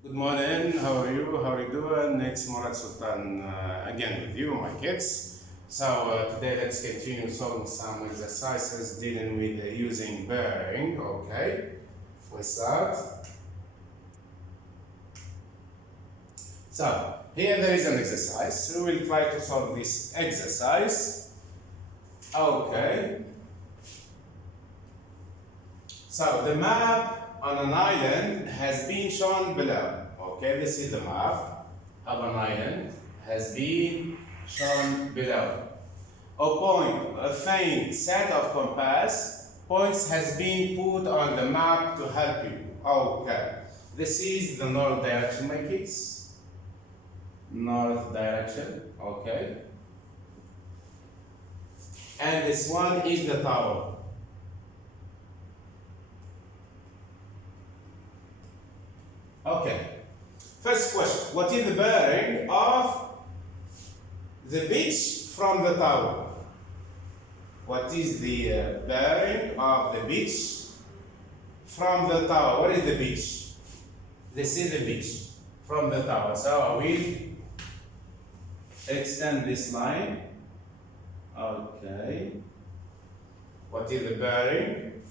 Good morning, how are you? How are you doing? It's Murad Sultan again with you, my kids. So today let's continue solving some exercises dealing with using bearing, okay? We start. So here there is an exercise. We will try to solve this exercise. Okay. So the map on an island has been shown below. Okay, this is the map of an island has been shown below. A faint set of compass points has been put on the map to help you. Okay, this is the north direction, my kids. North direction, okay. And this one is the tower. Okay. First question, what is the bearing of the beach from the tower? What is the bearing of the beach from the tower? What is the beach? This is the beach from the tower. So I will extend this line. Okay. What is the bearing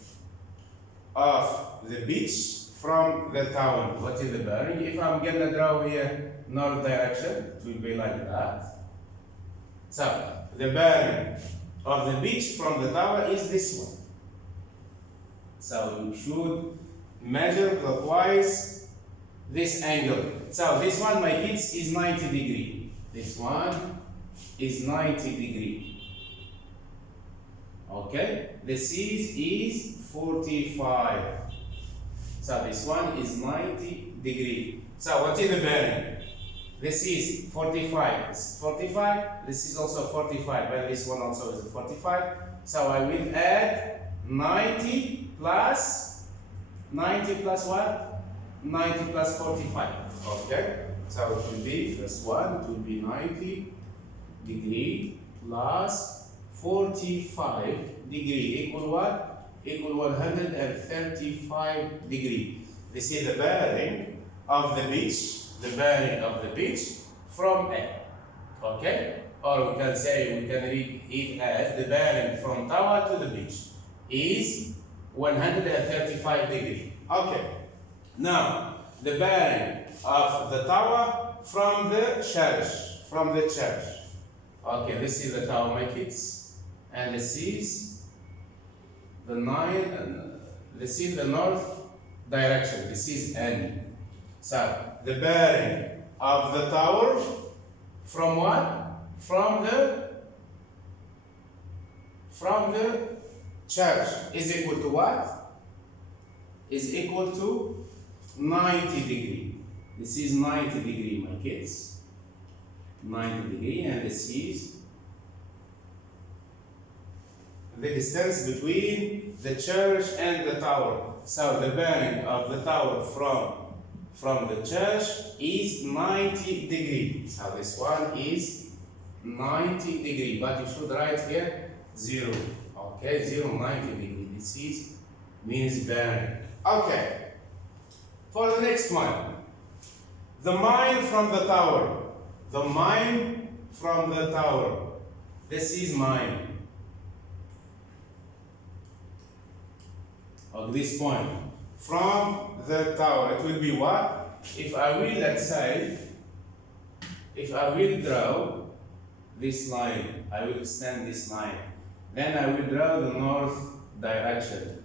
of the beach from the tower? What is the bearing? If I'm gonna draw here north direction, it will be like that. So the bearing of the beach from the tower is this one. So you should measure clockwise this angle. So this one, my kids, is 90 degree. This one is 90 degree. Okay, the C is 45. So this one is 90 degree. So what is the bearing? This is 45. It's 45. This is also 45. But this one also is 45. So I will add 90 plus what? 90 plus 45. Okay. So it will be first one. It will be 90 degree plus 45 degree equal what? Equal 135 degree. This is the bearing of the beach. The bearing of the beach from A. Okay? Or we can say, we can read it as the bearing from tower to the beach is 135 degree. Okay. Now, the bearing of the tower from the church. From the church. Okay, this is the tower, my kids. And this is the this is the north direction. This is N. So the bearing of the tower from what? From the church is equal to what? Is equal to 90 degree. This is 90 degree, my kids. 90 degree, and this is the distance between the church and the tower. So the bearing of the tower from the church is 90 degree. So this one is 90 degree, but you should write here 0. Okay, 0, 90 degree. This is means bearing. Okay. For the next one, the mine from the tower. The mine from the tower. This is mine. At this point, from the tower, it will be what? If I will, let's say, if I will draw this line, I will extend this line, then I will draw the north direction.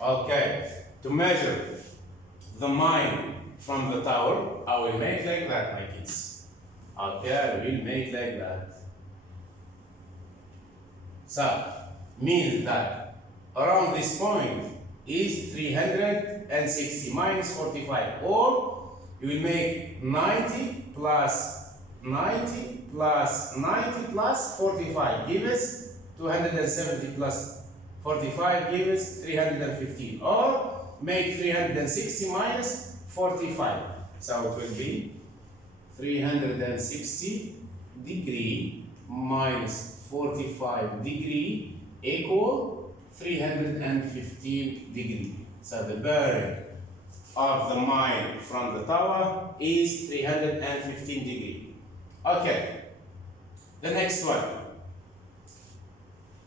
Okay, to measure the mine from the tower, I will make like that, my kids. Okay, I will make like that. So, means that around this point is 360 minus 45, or you will make 90 plus 90 plus 90 plus 45 gives 270 plus 45 gives 315, or make 360 minus 45. So it will be 360 degree minus 45 degree equal 315 degree. So the bearing of the mine from the tower is 315 degrees. Okay, the next one.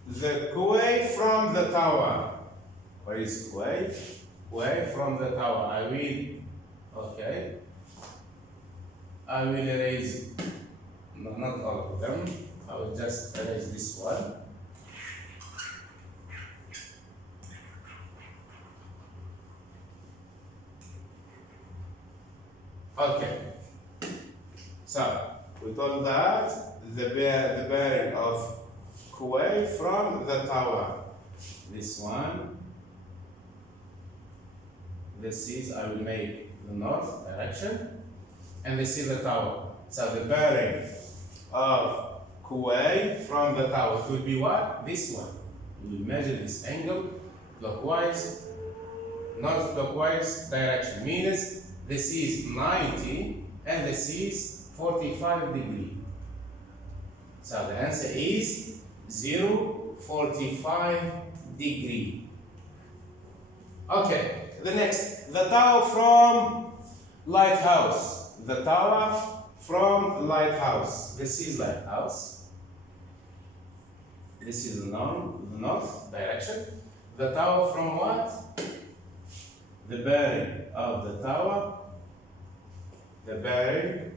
The quay from the tower. Where is quay? Quay from the tower. I will erase, no, not all of them. I will just erase this one. Okay, so we told that the bearing of quay from the tower. This one. This is, I will make the north direction, and this is the tower. So the bearing of quay from the tower will be what? This one. We will measure this angle clockwise, north clockwise direction. Means this is 90 and this is 45 degrees. So the answer is 0.45 degree. Okay, the next, the tower from lighthouse. The tower from lighthouse. This is lighthouse. This is the north direction. The tower from what? The bearing of the tower. The bearing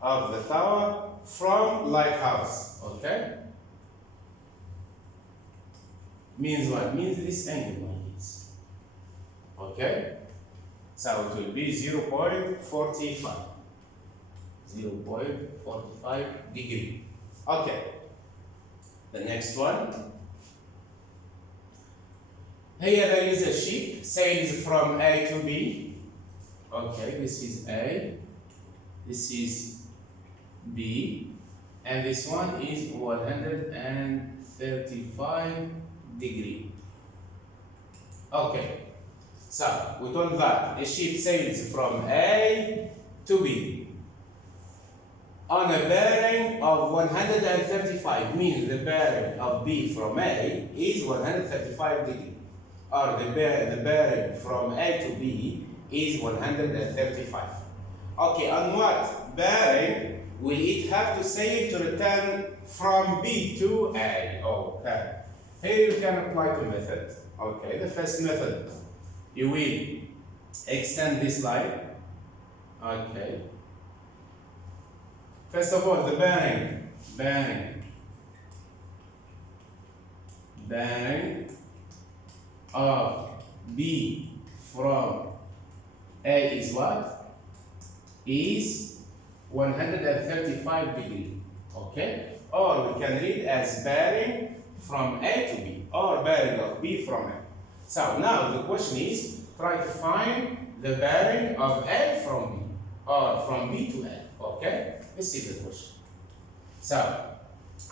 of the tower from lighthouse. Okay? Means what? Means this angle is. Okay? So it will be 0.45. 0.45 degree. Okay. The next one. Here there is a ship sails from A to B. Okay, this is A. This is B. And this one is 135 degree. Okay. So we told that a ship sails from A to B on a bearing of 135, means the bearing of B from A is 135 degree, or the bearing from A to B is 135. Okay, on what bearing will it have to sail to return from B to A? Okay, here you can apply the method. Okay, the first method, you will extend this line. Okay. First of all, the bearing of B from A is what? Is 135 degree. Okay? Or we can read as bearing from A to B, or bearing of B from A. So now the question is, try to find the bearing of A from B, or from B to A. Okay? This is the question. So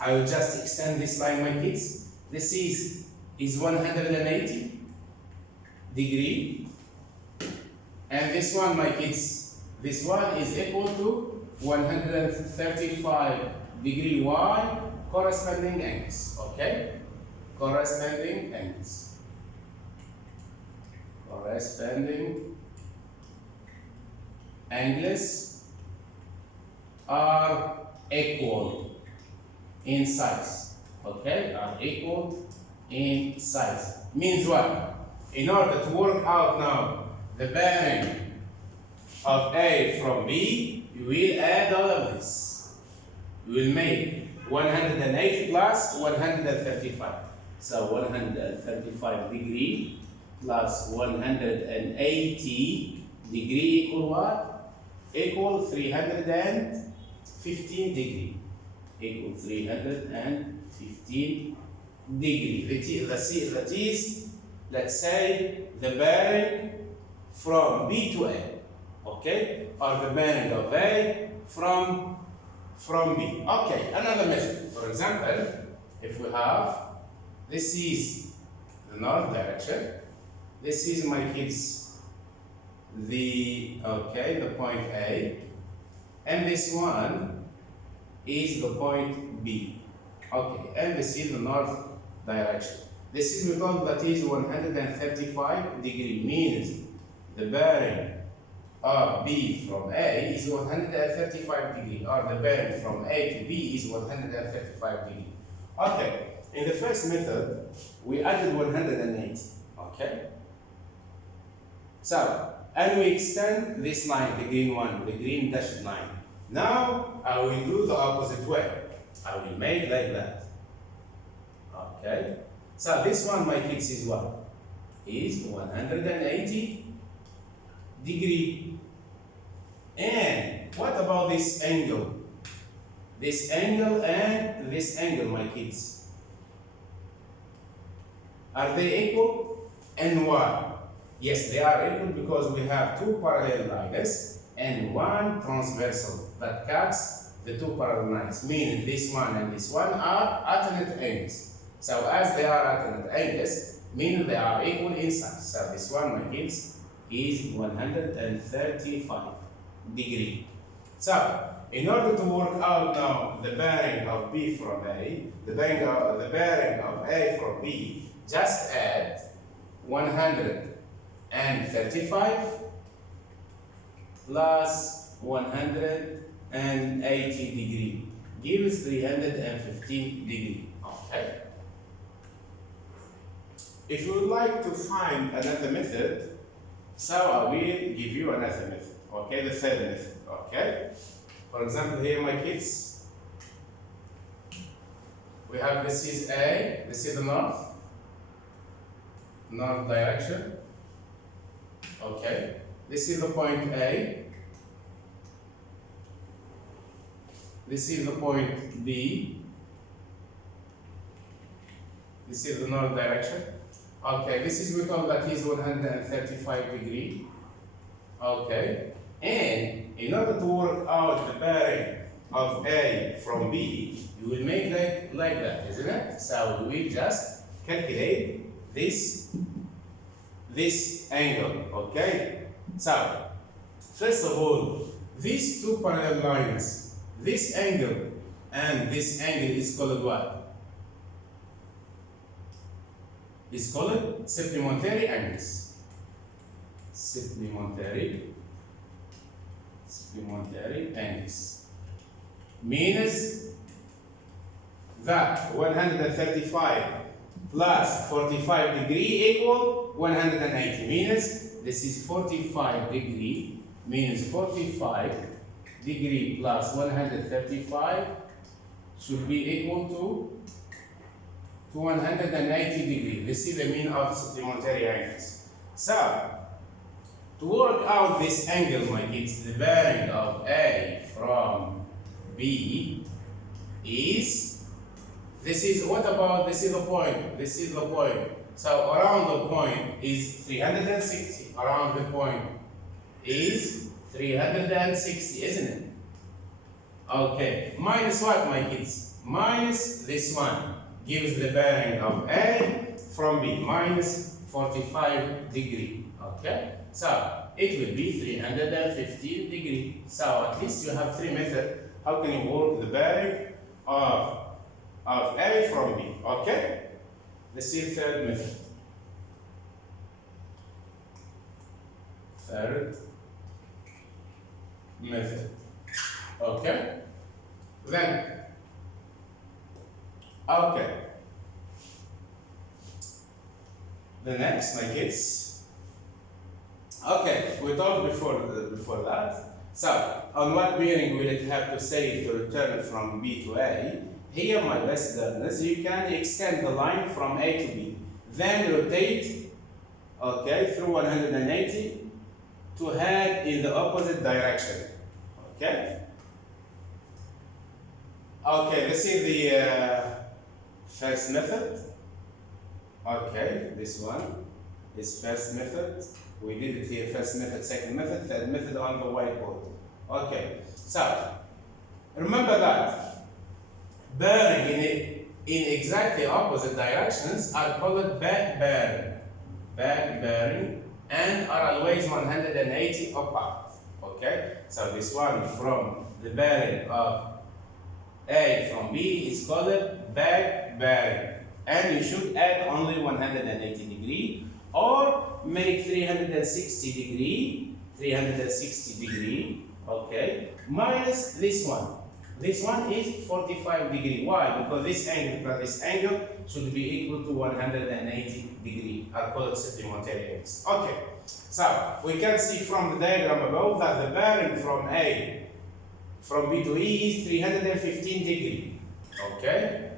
I will just extend this line, my kids. This is 180 degree, and this one, my kids, this one is equal to 135 degree. Y corresponding angles. Okay, corresponding angles. Corresponding angles are equal in size. Okay, are equal in size. Means what? In order to work out now the bearing of A from B, you will add all of this. You will make 180 plus 135. So 135 degree plus 180 degree equal what? Equal 315 degree. Equal 315 degree. That is, let's say, the bearing from B to A. Okay? Or the bearing of A from B. Okay, another method. For example, if we have, this is the north direction. This is, my kids, the point A. And this one is the point B. Okay, and this is the north direction. This is, we told that is 135 degree, means the bearing of B from A is 135 degree, or the bearing from A to B is 135 degree. Okay, in the first method, we added 180, okay? So, and we extend this line, the green one, the green dashed line. Now, I will do the opposite way. I will make like that. Okay? So, this one, my kids, is what? Is 180 degree. And what about this angle? This angle and this angle, my kids. Are they equal? And why? Yes, they are equal because we have two parallel lines and one transversal that cuts the two parallel lines, meaning this one and this one are alternate angles. So as they are alternate angles, meaning they are equal in size. So this one, my kids, is 135 degree. So in order to work out now the bearing of B from A, the bearing of A from B, just add 135 plus 180 degree gives 315 degree. Okay. If you would like to find another method, so I will give you another method. Okay, the third method. Okay. For example, here, my kids, we have this is A, this is the north direction. Okay, this is the point A, this is the point B, this is the north direction. Okay, this is, we call that is 135 degree. Okay, and in order to work out the bearing of A from B, you will make like that, isn't it? So we will just calculate this angle, okay? So, first of all, these two parallel lines, this angle and this angle is called what? It's called supplementary angles. Supplementary angles. Means that 135 plus 45 degree equal 180. Means this is 45 degree, means 45 degree plus 135 should be equal to 180 degree. This is the mean of supplementary angles. So, to work out this angle, my kids, the bearing of A from B is, this is, what about, this is the point, this is the point. So around the point is 360, around the point is 360, isn't it? Okay, minus what, my kids? Minus this one gives the bearing of A from B, minus 45 degree, okay? So it will be 315 degree. So at least you have three methods. How can you work the bearing of A from B? Okay? Let's see the third method. Third method. Okay? Then, okay. The next, my kids. Okay, we talked before that. So, on what bearing will it have to say to return from B to A? Here, my best learners, you can extend the line from A to B. Then rotate, okay, through 180 to head in the opposite direction. Okay? Okay, this is the first method. Okay, this one is first method. We did it here, first method, second method, third method on the whiteboard. Okay, so remember that bearing in exactly opposite directions are called back bearing, and are always 180 apart. Okay, so this one from the bearing of A from B is called back bearing, and you should add only 180 degree, or make 360 degree, okay, minus this one. This one is 45 degree. Why? Because this angle plus this angle should be equal to 180 degree. Are called supplementary angles. Okay, so we can see from the diagram above that the bearing from B to E is 315 degree. Okay,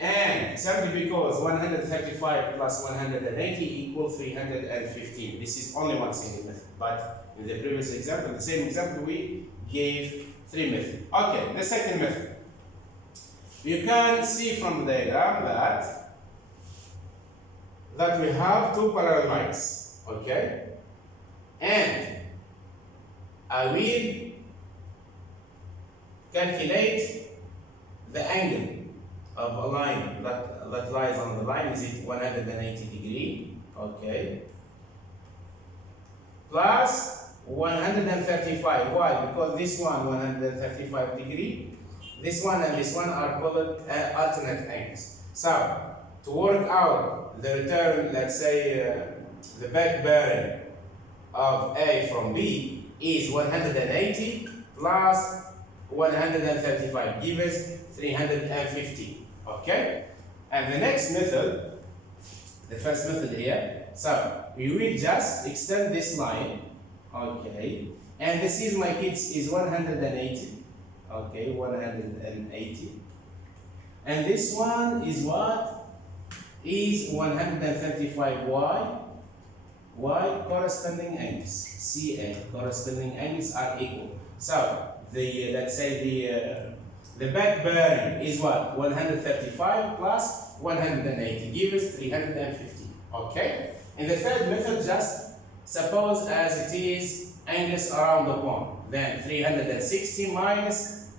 and simply because 135 plus 180 equals 315. This is only one single method, but in the previous example, the same example, we gave 3 methods. Okay, the second method. You can see from the diagram that we have two parallel lines, okay? And I will calculate the angle of a line that lies on the line. Is it 180 degree? Okay. Plus 135. Why? Because this one 135 degree, this one and this one are called alternate angles. So to work out the return, let's say the back bearing of A from B is 180 plus 135 gives us 350. Okay? And the next method, the first method here, so we will just extend this line. Okay, and this is, my kids, is 180. Okay, 180. And this one is what? Is 135. Why? Corresponding angles. CA, corresponding angles are equal. So the let's say the back bearing is what? 135 plus 180 gives 350. Okay. In the third method, just suppose as it is angles around the point, then 360 minus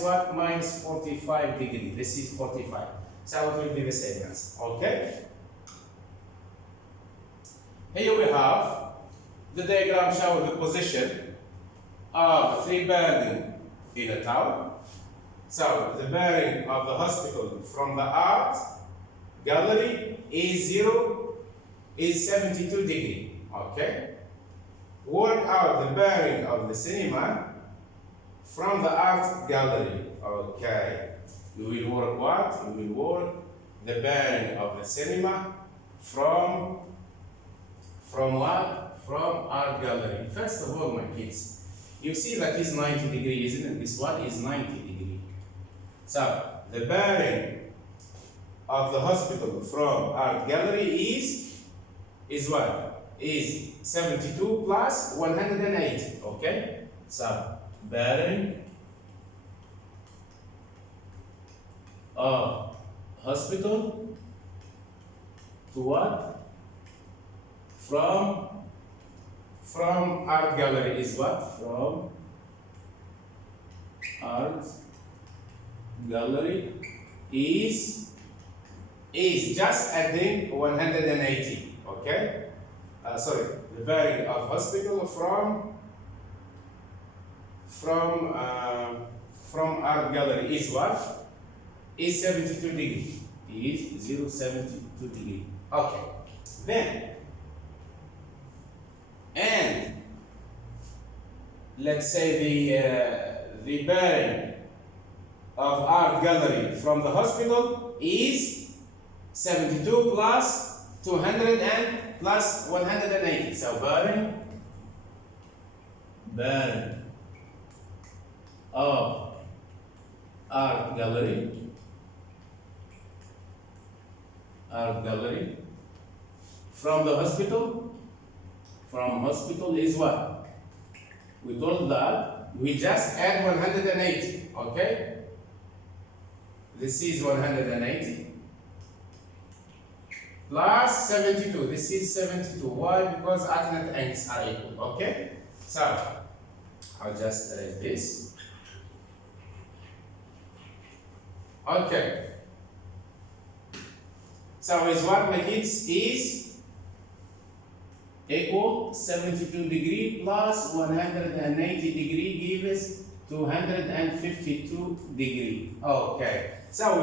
what? Minus 45 degree. This is 45. So it will be the same answer. Okay? Here we have the diagram showing the position of 3 bearing in a tower. So the bearing of the hospital from the art gallery is 72 degree. Okay, work out the bearing of the cinema from the art gallery. Okay, we will work what? We will work the bearing of the cinema from what? From art gallery. First of all, my kids, you see that is 90 degree, isn't it? This one is 90 degree. So the bearing of the hospital from art gallery is what? Is 72 plus 180. Okay, so bearing of hospital to what? From art gallery is what? From art gallery is just adding 180. Okay. Sorry, the bearing of hospital from art gallery is what? Is 72 degree. Is 072 degree. Okay. Then, and let's say the bearing of art gallery from the hospital is 72 plus 200 and plus 180. So bearing of art gallery from the hospital is what? We told that we just add 180. Okay, this is 180 plus 72. This is 72. Why? Because alternate angles are equal. Okay, so I'll just erase this. Okay, so is what, my kids, is equal 72 degree plus 180 degree gives 252 degree. Okay, so